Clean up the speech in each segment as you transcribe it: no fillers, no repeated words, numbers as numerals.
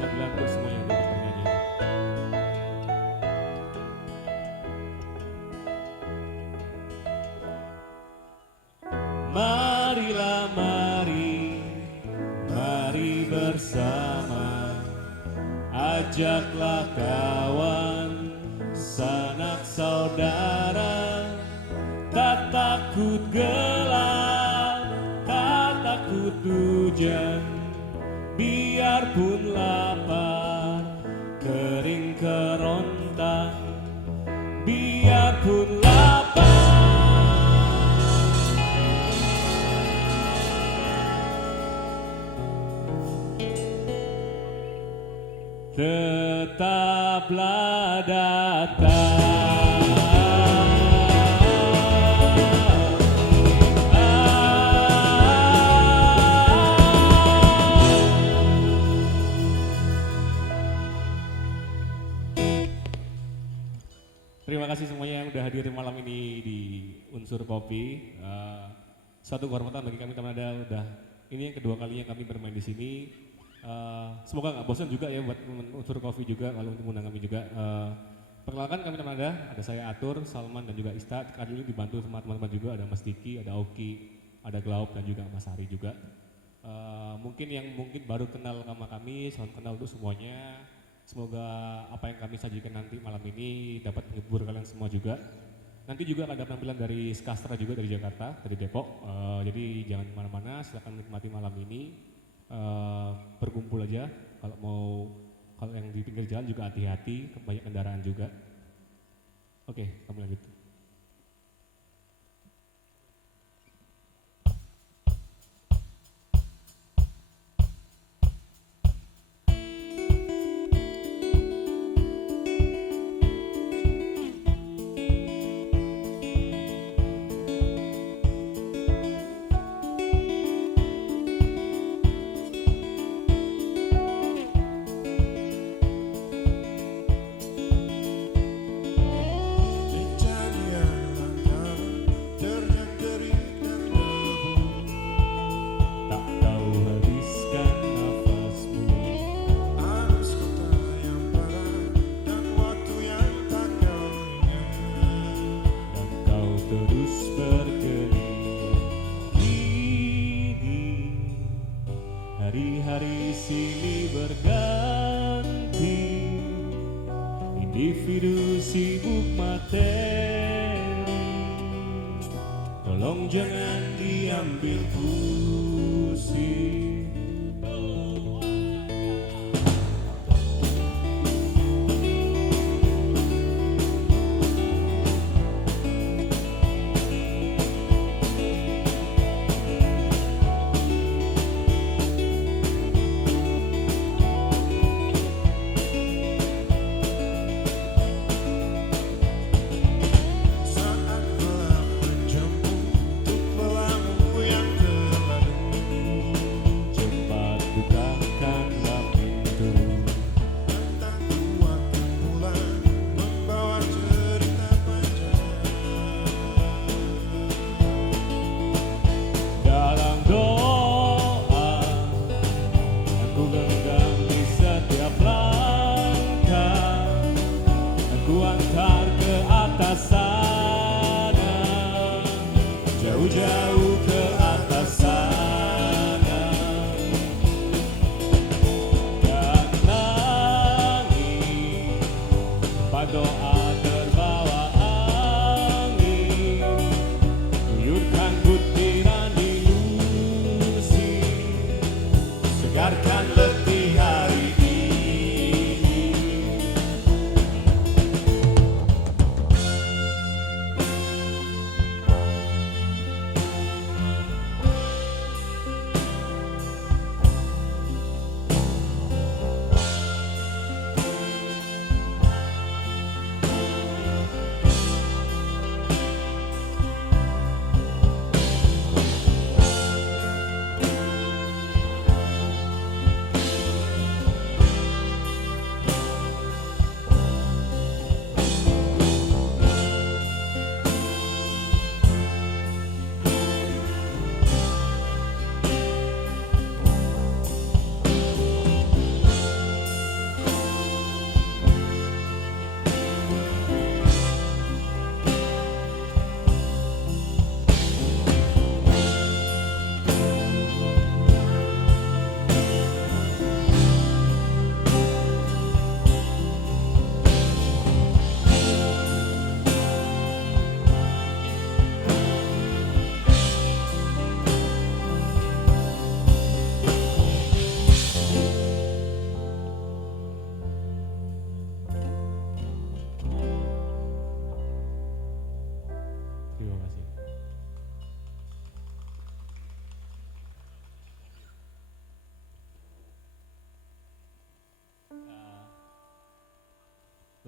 panggilan untuk semua yang dapat bernyanyi. Marilah mari, mari bersama, ajaklah kawan, sanak saudara, tak takut gelap, tak takut hujan, biarpun lapar, kering kerontang, biarpun lapar. Tetaplah datang. Terima kasih semuanya yang udah hadir malam ini di Unsur Kopi. Suatu kehormatan bagi kami Tamnada, udah ini yang kedua kalinya kami bermain di sini. Semoga nggak bosan juga ya buat Unsur Kopi juga kalau untuk mengundang kami juga. Perkenalkan kami Tamnada, ada saya Atur, Salman dan juga Ista. Kali ini dibantu sama teman-teman juga, ada Mas Diki, ada Oki, ada Glaup dan juga Mas Hari juga. Mungkin yang baru kenal sama kami, salam kenal untuk semuanya. Semoga apa yang kami sajikan nanti malam ini dapat menghibur kalian semua juga. Nanti juga ada penampilan dari Skastra juga dari Jakarta, dari Depok. Jadi jangan kemana-mana, silakan menikmati malam ini. Berkumpul aja. Kalau yang di pinggir jalan juga hati-hati, banyak kendaraan juga. Oke, kamu lanjut. Hari-hari silih berganti, individu sibuk materi, tolong jangan diambil pusing. Jauh-jauh ke atas sana, dan langit tempat doa terbawa angin, guyurkan butiran ilusi, segarkan letih hari ini.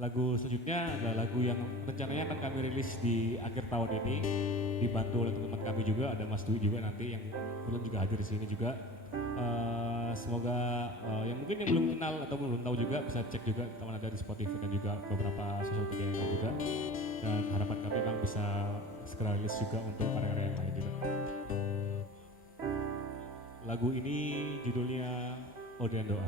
lagu selanjutnya adalah lagu yang rencananya akan kami rilis di akhir tahun ini, dibantu oleh teman-teman kami juga, ada Mas Dwi juga nanti yang belum juga hadir di sini juga. Semoga yang mungkin yang belum kenal atau belum tahu juga bisa cek juga teman ada di Spotify dan juga beberapa sosial media yang lain juga. Dan harapan kami memang bisa segera rilis juga untuk karya-karya yang lain juga. Lagu ini judulnya Odean Doa.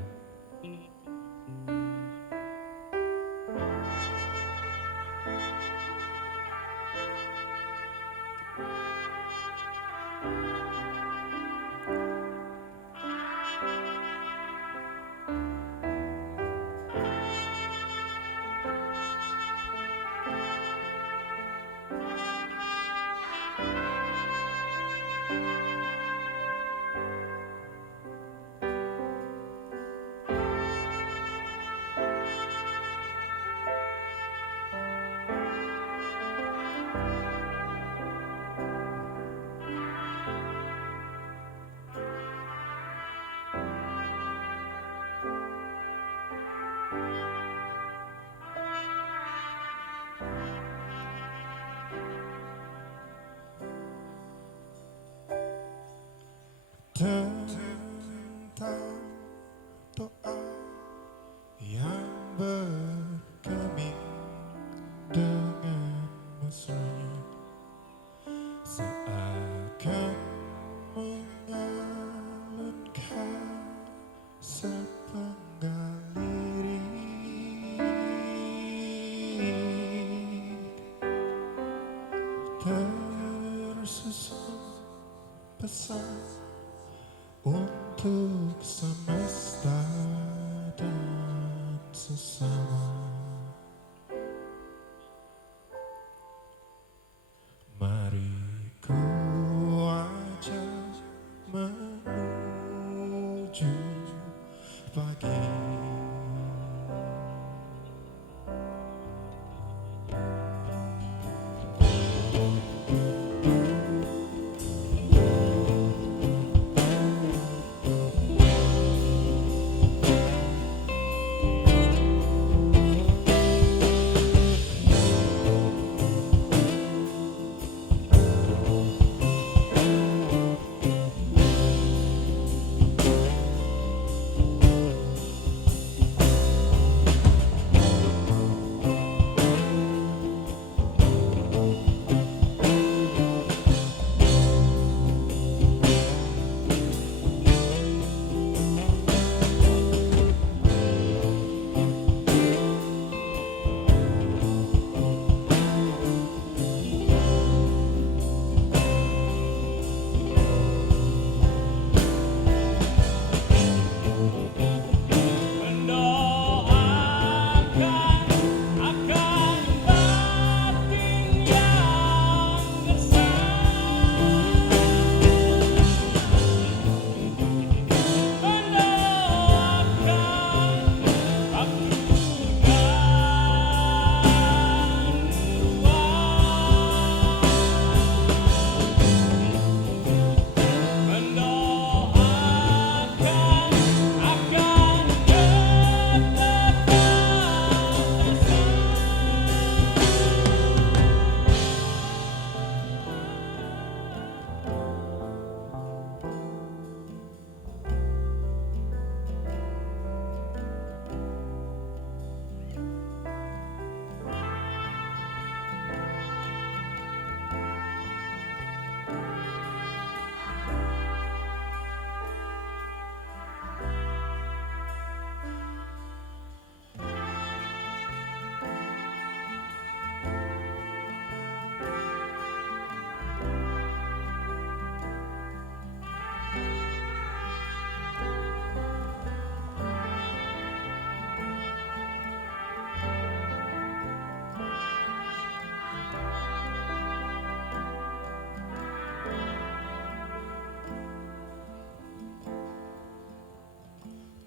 Tentang doa yang berkeming dengan mesra, seakan mengalunkan sepenggal lirik, tersusun pesan untuk semesta dan sesama. Mari ku ajak menuju pagi.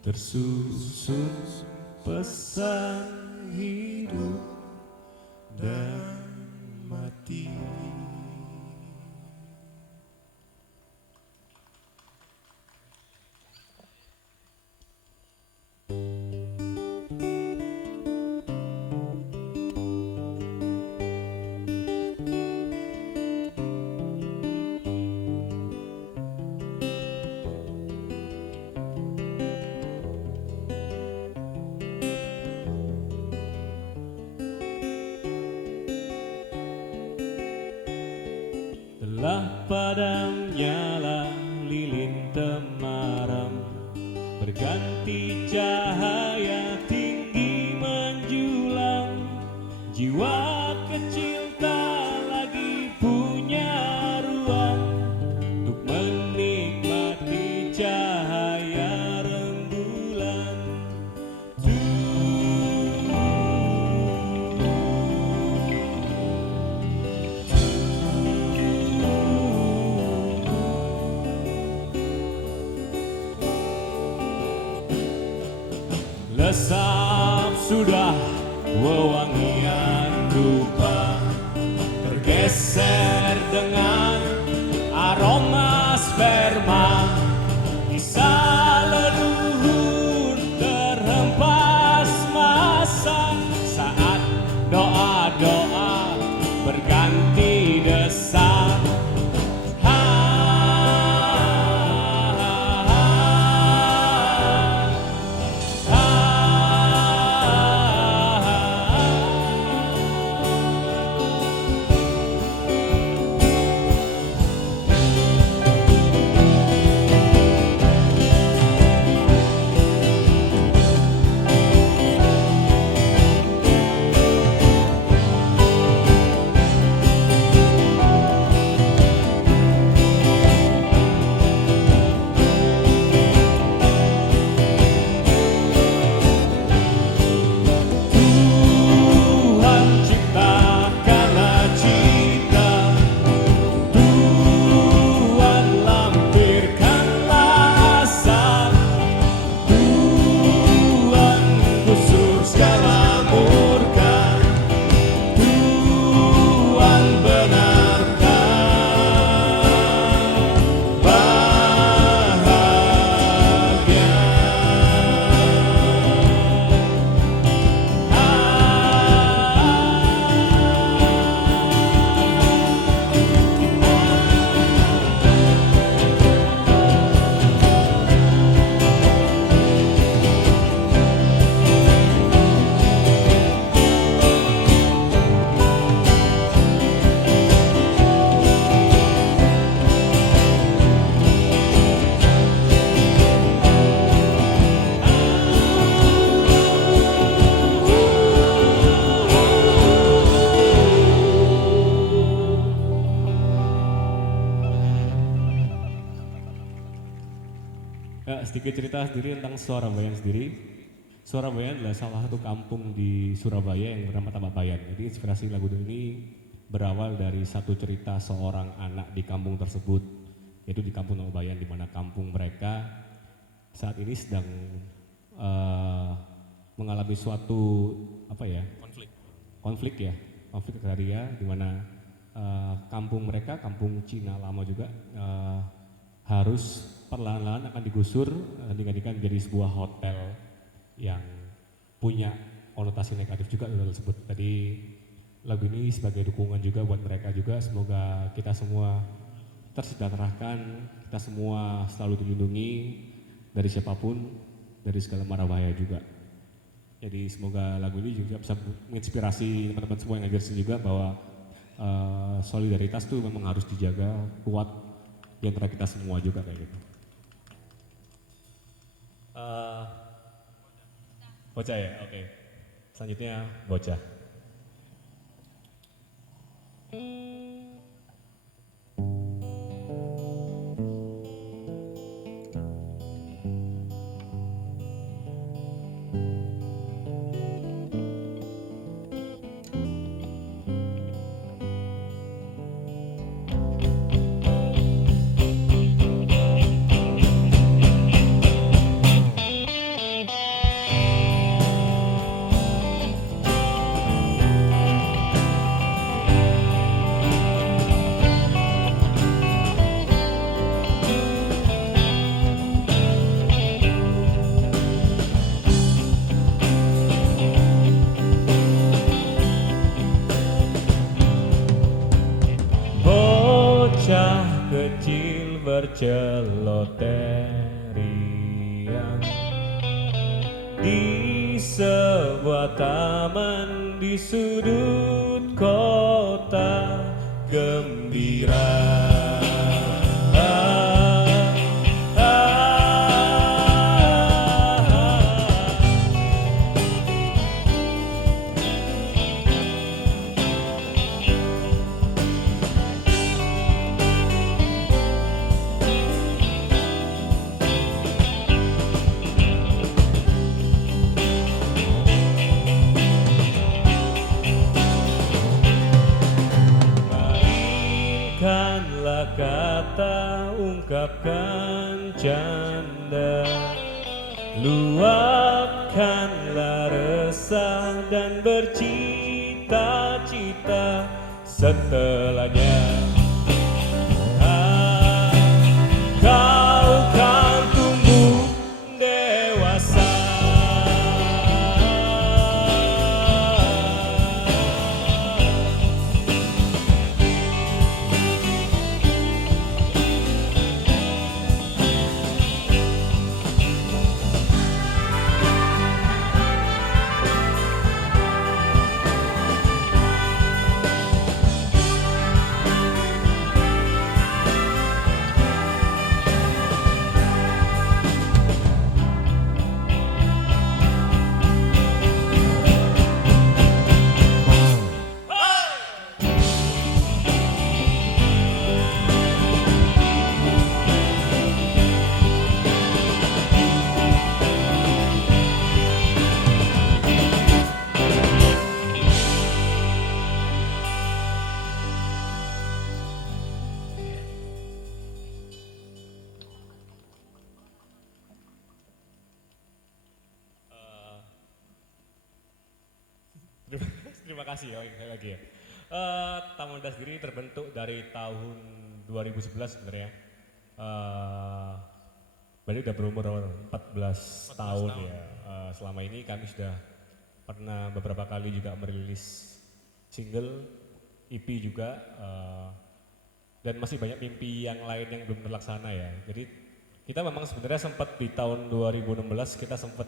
Tersusun pesan hidup dan mati. padam nyala lilin temaram, berganti cahaya tinggi menjulang. Jiwa kecil tak lagi punya ruang untuk menikmati cahaya rembulan. Lesap sudah wewangian rupa, bergeser dengan aroma sperma. Kisah leluhur terhempas masa saat doa-doa berganti desak. Sedikit cerita sendiri tentang Suara Bayan sendiri. Suara Bayan adalah salah satu kampung di Surabaya yang bernama Tambak Bayan. Jadi inspirasi lagu ini berawal dari satu cerita seorang anak di kampung tersebut, yaitu di kampung Tambak Bayan, di mana kampung mereka saat ini sedang mengalami suatu konflik agraria, di mana kampung mereka, kampung Cina lama juga, harus perlahan-lahan akan digusur, digantikan menjadi sebuah hotel yang punya konotasi negatif juga tersebut. Tadi lagu ini sebagai dukungan juga buat mereka juga. Semoga kita semua tersejahterakan, kita semua selalu dilindungi dari siapapun, dari segala mara bahaya juga. Jadi semoga lagu ini juga bisa menginspirasi teman-teman semua yang ngajar juga bahwa solidaritas itu memang harus dijaga kuat di antara kita semua juga kayak gitu. Bocah ya, oke. Selanjutnya Bocah. Kecil berceloteh riang di sebuah taman di sudut kota gembira. takkan canda, luapkanlah resah dan bercita-cita setelahnya. Kau kan tumbuh dewasa. Terima kasih ya sekali lagi ya. Taman Das sendiri terbentuk dari tahun 2011 sebenarnya. Berarti udah berumur 14 tahun ya. Selama ini kami sudah pernah beberapa kali juga merilis single, EP juga, dan masih banyak mimpi yang lain yang belum terlaksana ya. Jadi kita memang sebenarnya sempat di tahun 2016 kita sempat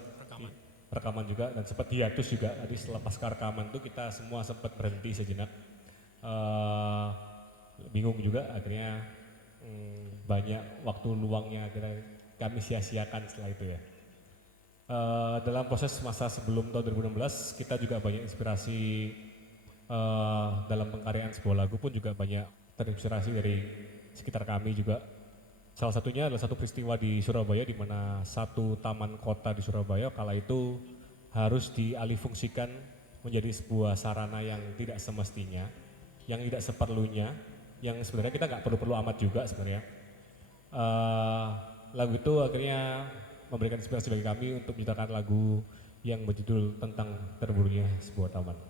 rekaman juga dan sempat hiatus juga. Tadi setelah pasca rekaman itu kita semua sempat berhenti sejenak, bingung juga akhirnya, banyak waktu luang yang akhirnya kami sia-siakan setelah itu ya. Dalam proses masa sebelum tahun 2016 kita juga banyak inspirasi, dalam pengkaryaan sebuah lagu pun juga banyak terinspirasi dari sekitar kami juga. Salah satunya adalah satu peristiwa di Surabaya di mana satu taman kota di Surabaya kala itu harus dialihfungsikan menjadi sebuah sarana yang tidak semestinya, yang tidak seperlunya, yang sebenarnya kita nggak perlu-perlu amat juga sebenarnya. Lagu itu akhirnya memberikan inspirasi bagi kami untuk menciptakan lagu yang berjudul tentang terbunuhnya sebuah taman.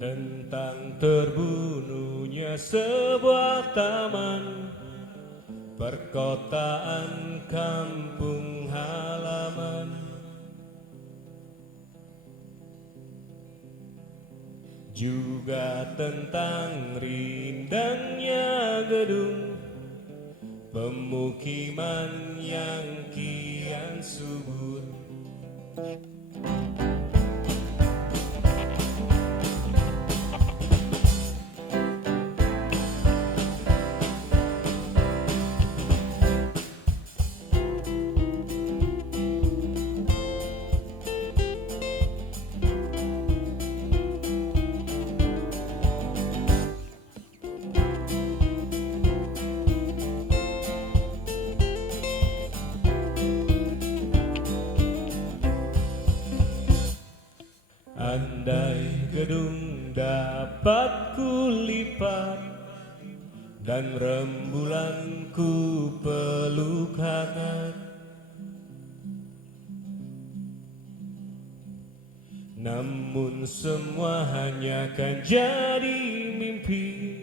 Tentang terbunuhnya sebuah taman, perkotaan kampung halaman, juga tentang rindangnya gedung pemukiman yang kian subur. Andai gedung dapat kulipat dan rembulan ku peluk hangat, namun semua hanya akan jadi mimpi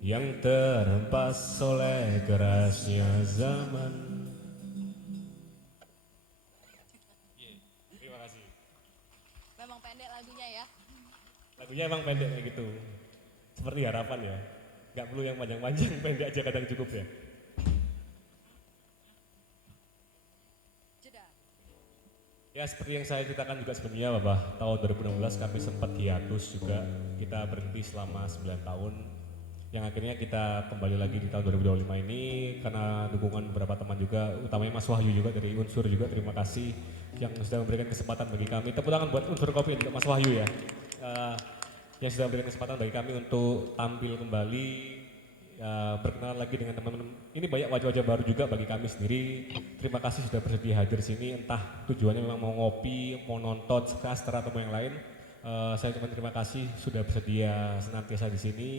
yang terhempas oleh kerasnya zaman. Terima kasih. Memang pendek lagunya ya. Lagunya emang pendek kayak gitu, seperti harapan ya. Gak perlu yang panjang-panjang, pendek aja kadang cukup ya. Jeda. Ya seperti yang saya ceritakan juga sebenarnya bahwa tahun 2016 kami sempat hiatus juga, kita berhenti selama 9 tahun. yang akhirnya kita kembali lagi di tahun 2025 ini karena dukungan beberapa teman juga, utamanya Mas Wahyu juga dari Unsur juga, terima kasih yang sudah memberikan kesempatan bagi kami. Tepuk tangan buat Unsur Kopi dan juga Mas Wahyu ya, yang sudah memberikan kesempatan bagi kami untuk tampil kembali, berkenalan lagi dengan teman-teman. Ini banyak wajah-wajah baru juga bagi kami sendiri. Terima kasih sudah bersedia hadir di sini, entah tujuannya memang mau ngopi, mau nonton sastra atau mau yang lain. Saya cuma terima kasih sudah bersedia senantiasa di sini.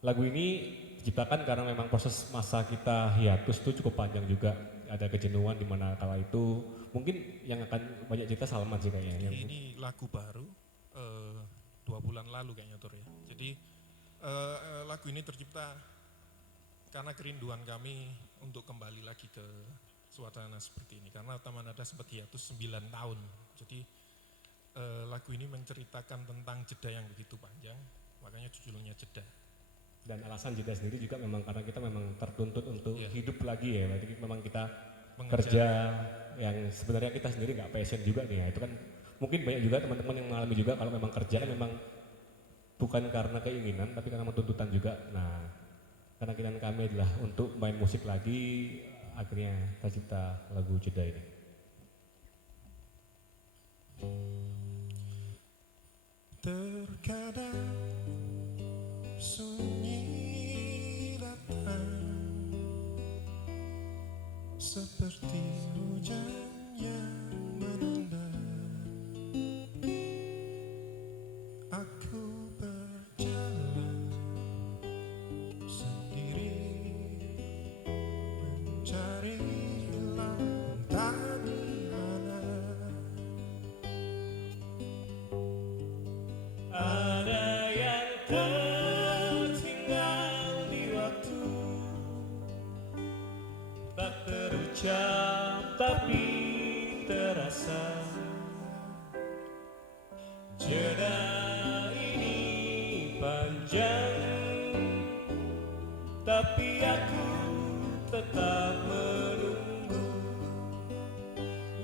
Lagu ini diciptakan karena memang proses masa kita hiatus itu cukup panjang juga, ada kejenuhan di mana kala itu. Mungkin yang akan banyak cerita Salman sih kayaknya. Ini lagu baru 2 bulan lalu kayaknya Tur ya. Jadi lagu ini tercipta karena kerinduan kami untuk kembali lagi ke suasana seperti ini. Karena Taman Nada sempat hiatus 9 tahun. Jadi lagu ini menceritakan tentang jeda yang begitu panjang, makanya judulnya Jeda. Dan alasan jeda sendiri juga memang karena kita memang tertuntut untuk hidup lagi ya. Jadi memang kita kerja yang sebenarnya kita sendiri nggak passion juga nih ya. Itu kan mungkin banyak juga teman-teman yang mengalami juga kalau memang kerja kan memang bukan karena keinginan tapi karena tuntutan juga. Nah, karena keinginan kami adalah untuk main musik lagi, akhirnya tercipta lagu Jeda ini. Terkadang sunyi datang seperti hujan yang menunda. Aku berjalan sendiri mencari hilang entah di mana. Ada yang tertinggal di waktu, tak terucap tapi terasa. Jeda ini panjang, tapi aku tetap menunggu.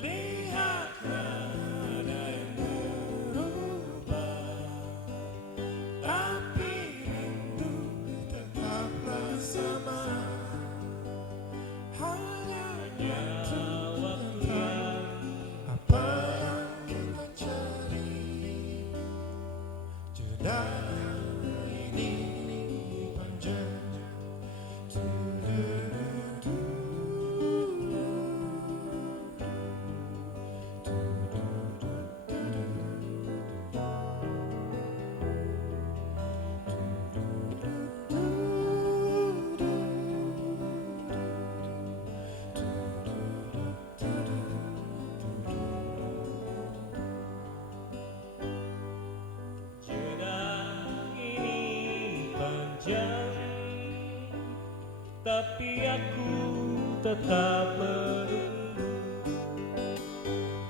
Lihatlah ada yang berubah, Tapi rindu tetaplah sama. Hanya waktu yang apa yang kita cari. Jeda ini panjang. jeda ini panjang, tapi aku tetap menunggu.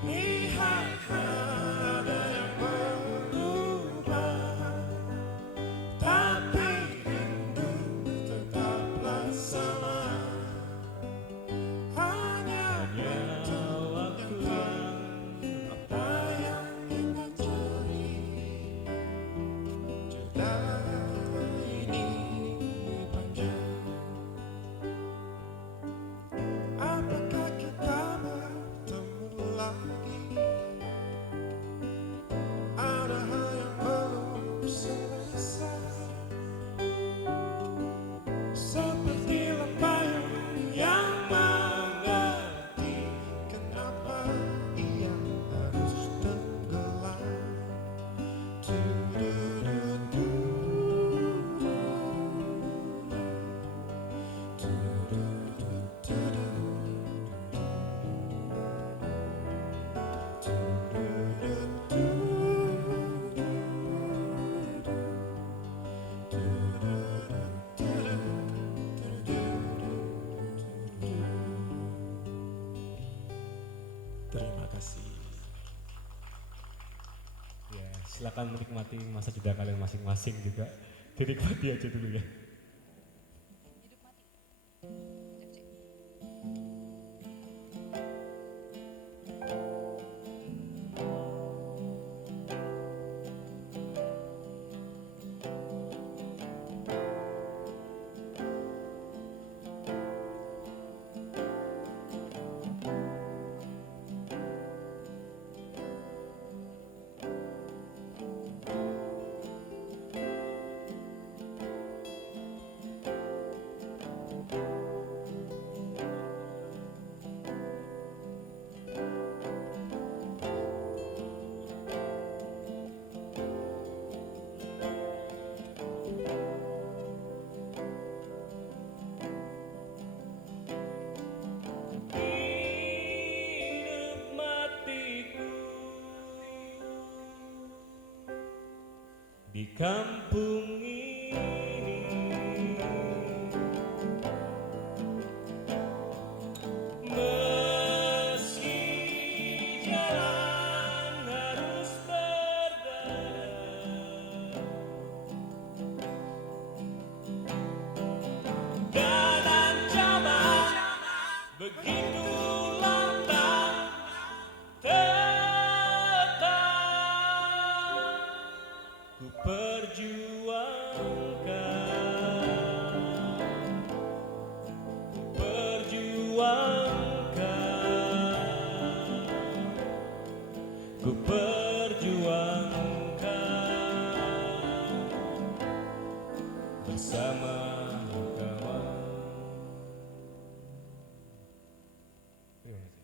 Lihat ada yang berubah, tapi rindu tetaplah sama. Hanya Waktu yang apa yang kita cari. Jeda ini panjang. Apakah kita bertemu lagi? Ada hal yang belum selesai, seperti lembayan yang mengerti kenapa ia harus tenggelam. Terima kasih. ya, silakan menikmati masa jeda kalian masing-masing juga. Dinikmati aja dulu ya. Hidup mati. Cek, cek. di kampung ini. Meski jalan harus berderet dan ancaman begitu lantang, tetap ku perjuangkan bersama kawan. Terima kasih.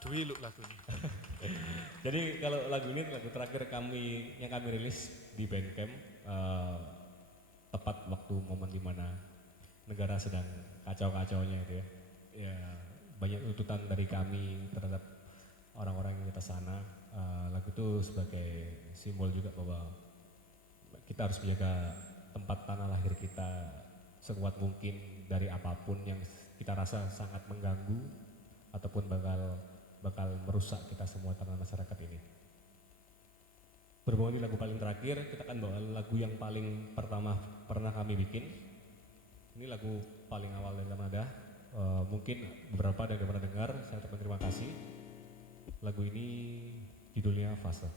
Dwi lu lagu ini. Jadi kalau lagu ini lagu terakhir yang kami rilis di Bandcamp, tepat waktu momen dimana negara sedang kacau-kacaunya itu ya. Ya banyak tuntutan dari kami terhadap orang-orang yang di atas sana. Lagu itu sebagai simbol juga bahwa kita harus menjaga tempat tanah lahir kita sekuat mungkin dari apapun yang kita rasa sangat mengganggu ataupun bakal merusak kita semua tanah masyarakat ini. Berhubung ini lagu paling terakhir, kita akan bawa lagu yang paling pertama pernah kami bikin. Ini lagu paling awal dari Lamada. Mungkin beberapa ada yang pernah dengar, saya ucapkan terima kasih. Lagu ini judulnya Fase.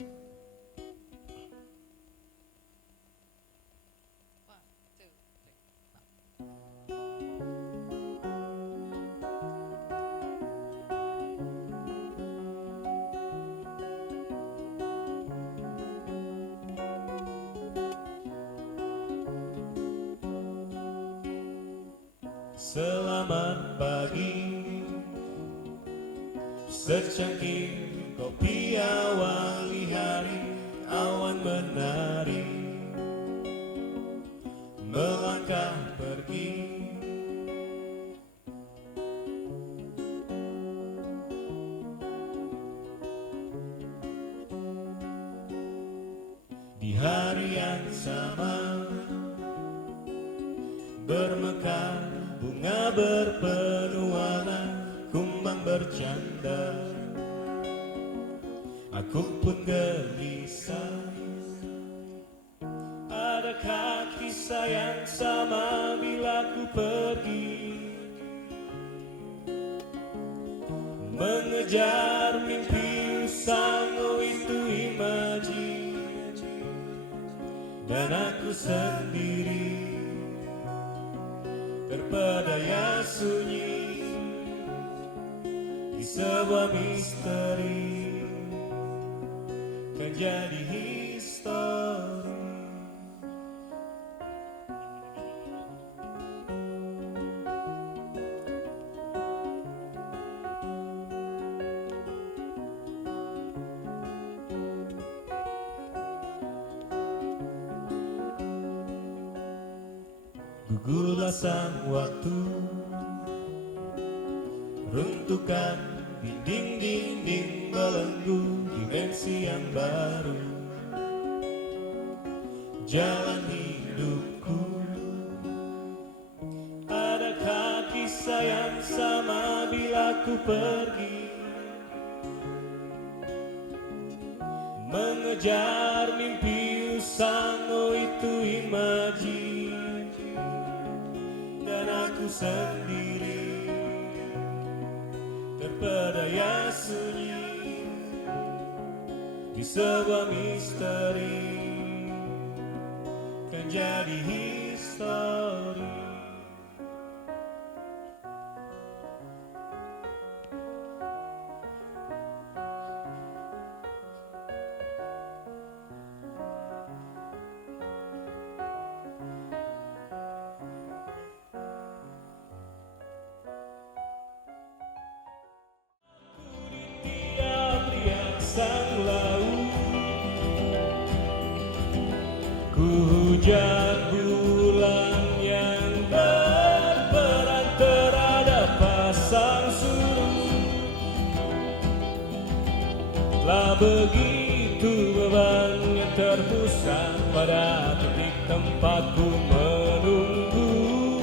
One, two, three. Selamat pagi, secangkir kopi awali hari, awan menari, melangkah pergi. Di hari yang sama, bermekar bunga berpenuh warna, kumbang bercanda, aku pun gelisah. Adakah kisah yang sama bila ku pergi mengejar mimpi usang, oh itu imaji, dan aku sendiri terpedaya sunyi di sebuah misteri, kan jadi histori. Gugurlah sang waktu, runtuhkan dinding-dinding belenggu dimensi yang baru, jalan hidupku. Adakah kisah yang sama bila ku pergi mengejar mimpi usang, oh itu imaji, dan aku sendiri terpedaya sunyi di sebuah misteri, kan jadi histori. Sang laut, ku hujat bulan yang berperan terhadap pasang surut. Telah begitu Begitu beban yang terpusat pada titik tempatku menunggu.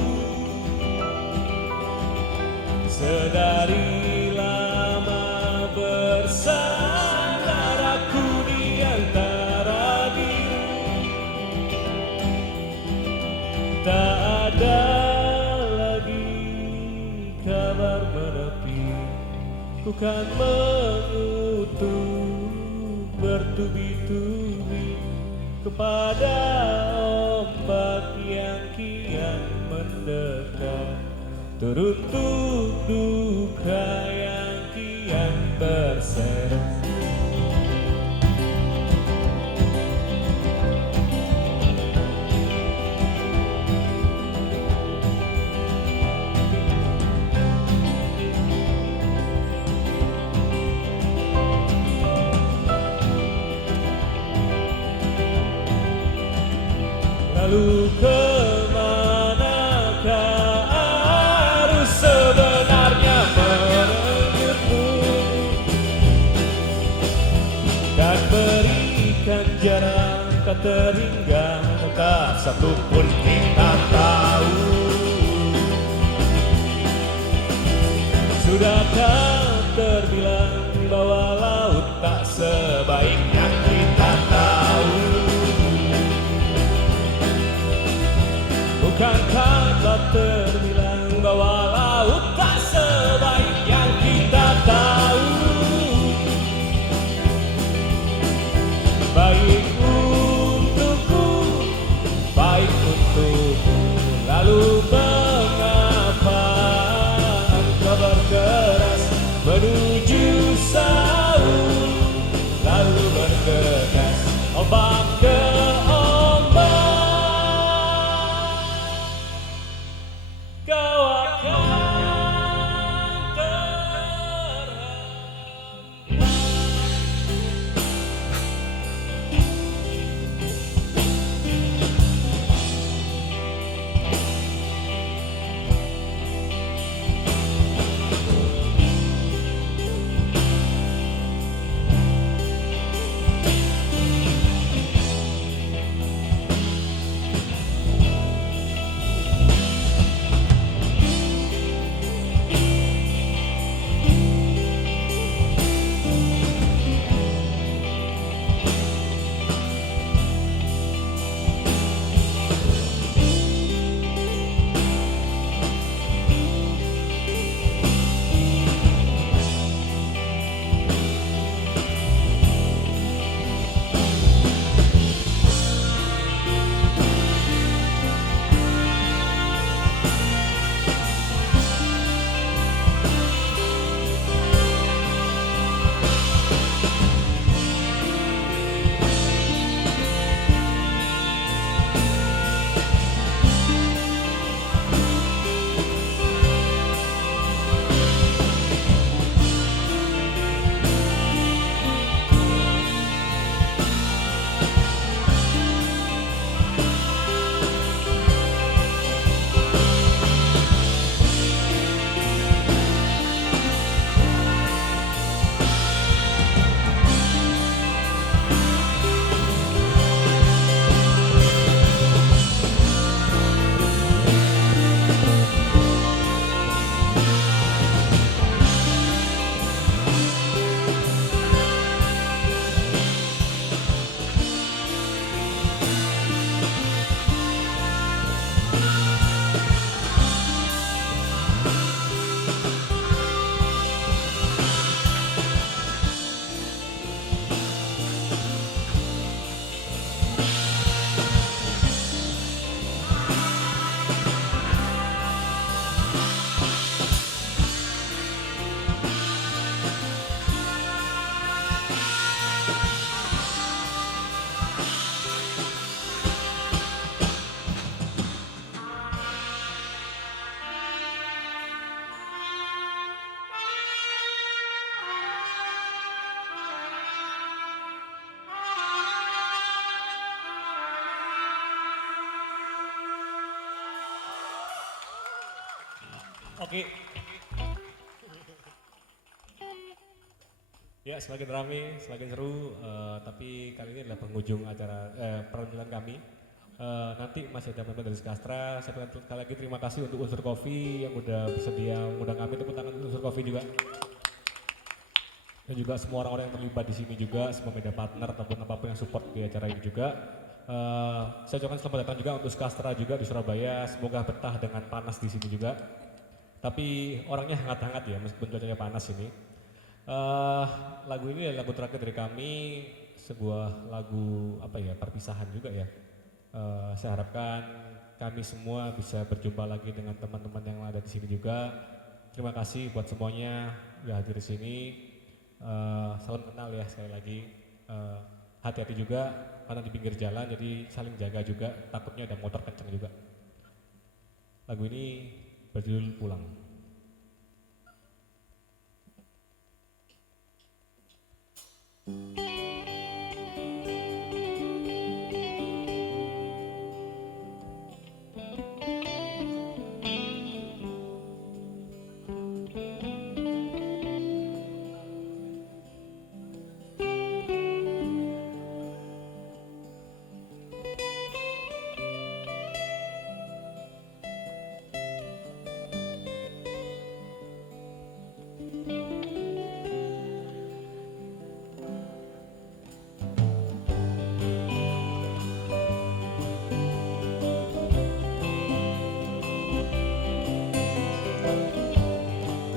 Sedari lama bersandar aku di antara diri. Tak ada lagi kabar menepi. Ku kan mengutuk bertubi-tubi kepada ombak yang kian mendekat, teruntuk duka yang kian berseret. Lalu kemanakah arus sebenarnya menuntutmu, dan berikan jarak tak terhingga, tak satu pun kita tahu. Sudahkah terbilang bahwa laut tak sebaik yang kita tahu? Bukankah telah terbilang bahwa laut tak sebaik yang kita tahu? Baik untukku, baik untukku. Lalu mengapa engkau berkeras menuju Saul? Lalu bergegas ombak ke ombak. Kau akan terhempas. Oke. Ya, semakin ramai, semakin seru, tapi kali ini adalah penghujung acara perjalanan kami. Nanti masih ada member dari Skastra. Saya sekali lagi terima kasih untuk Unsur Coffee yang udah bersedia mengundang kami. Tepuk tangan untuk Unsur Coffee juga. Dan juga semua orang-orang yang terlibat di sini juga, semua media partner ataupun apapun yang support di acara ini juga. Saya ucapkan selamat datang juga untuk Skastra juga di Surabaya. Semoga betah dengan panas di sini juga. Tapi orangnya hangat-hangat ya, meskipun cuacanya panas ini. Lagu ini adalah lagu terakhir dari kami, sebuah lagu perpisahan juga ya. Saya harapkan kami semua bisa berjumpa lagi dengan teman-teman yang ada di sini juga. Terima kasih buat semuanya yang hadir di sini. Salam kenal ya sekali lagi. Hati-hati juga karena di pinggir jalan, jadi saling jaga juga. Takutnya ada motor kencang juga. Lagu ini berjudul Pulang.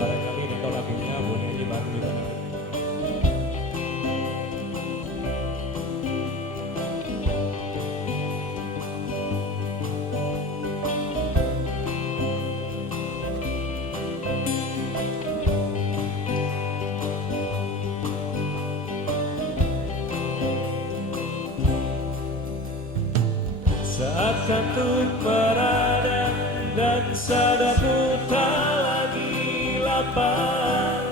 Barangkali ini kalau lagunya boleh dibantu juga. Saat kantuk berada dan sadarku tak lagi lapar,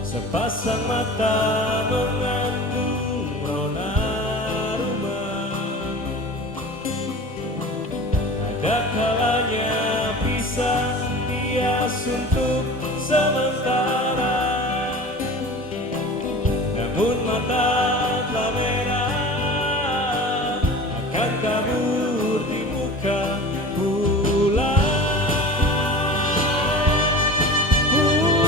sepasang mata mengandung rona rumah. Ada kalanya pisah bias untuk sementara, namun mata telah merah akan kabur di muka. Pulang, pulang,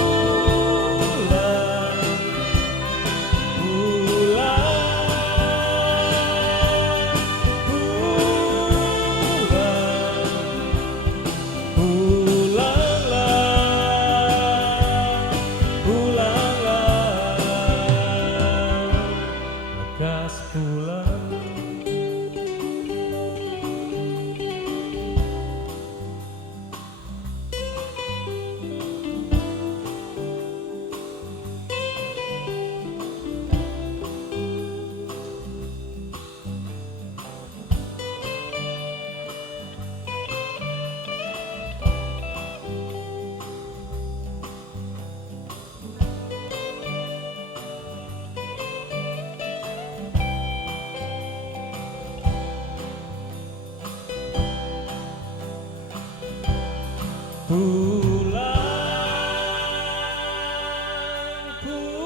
pulang, pulanglah, pulanglah, lekas pulang. Pulang, pulang.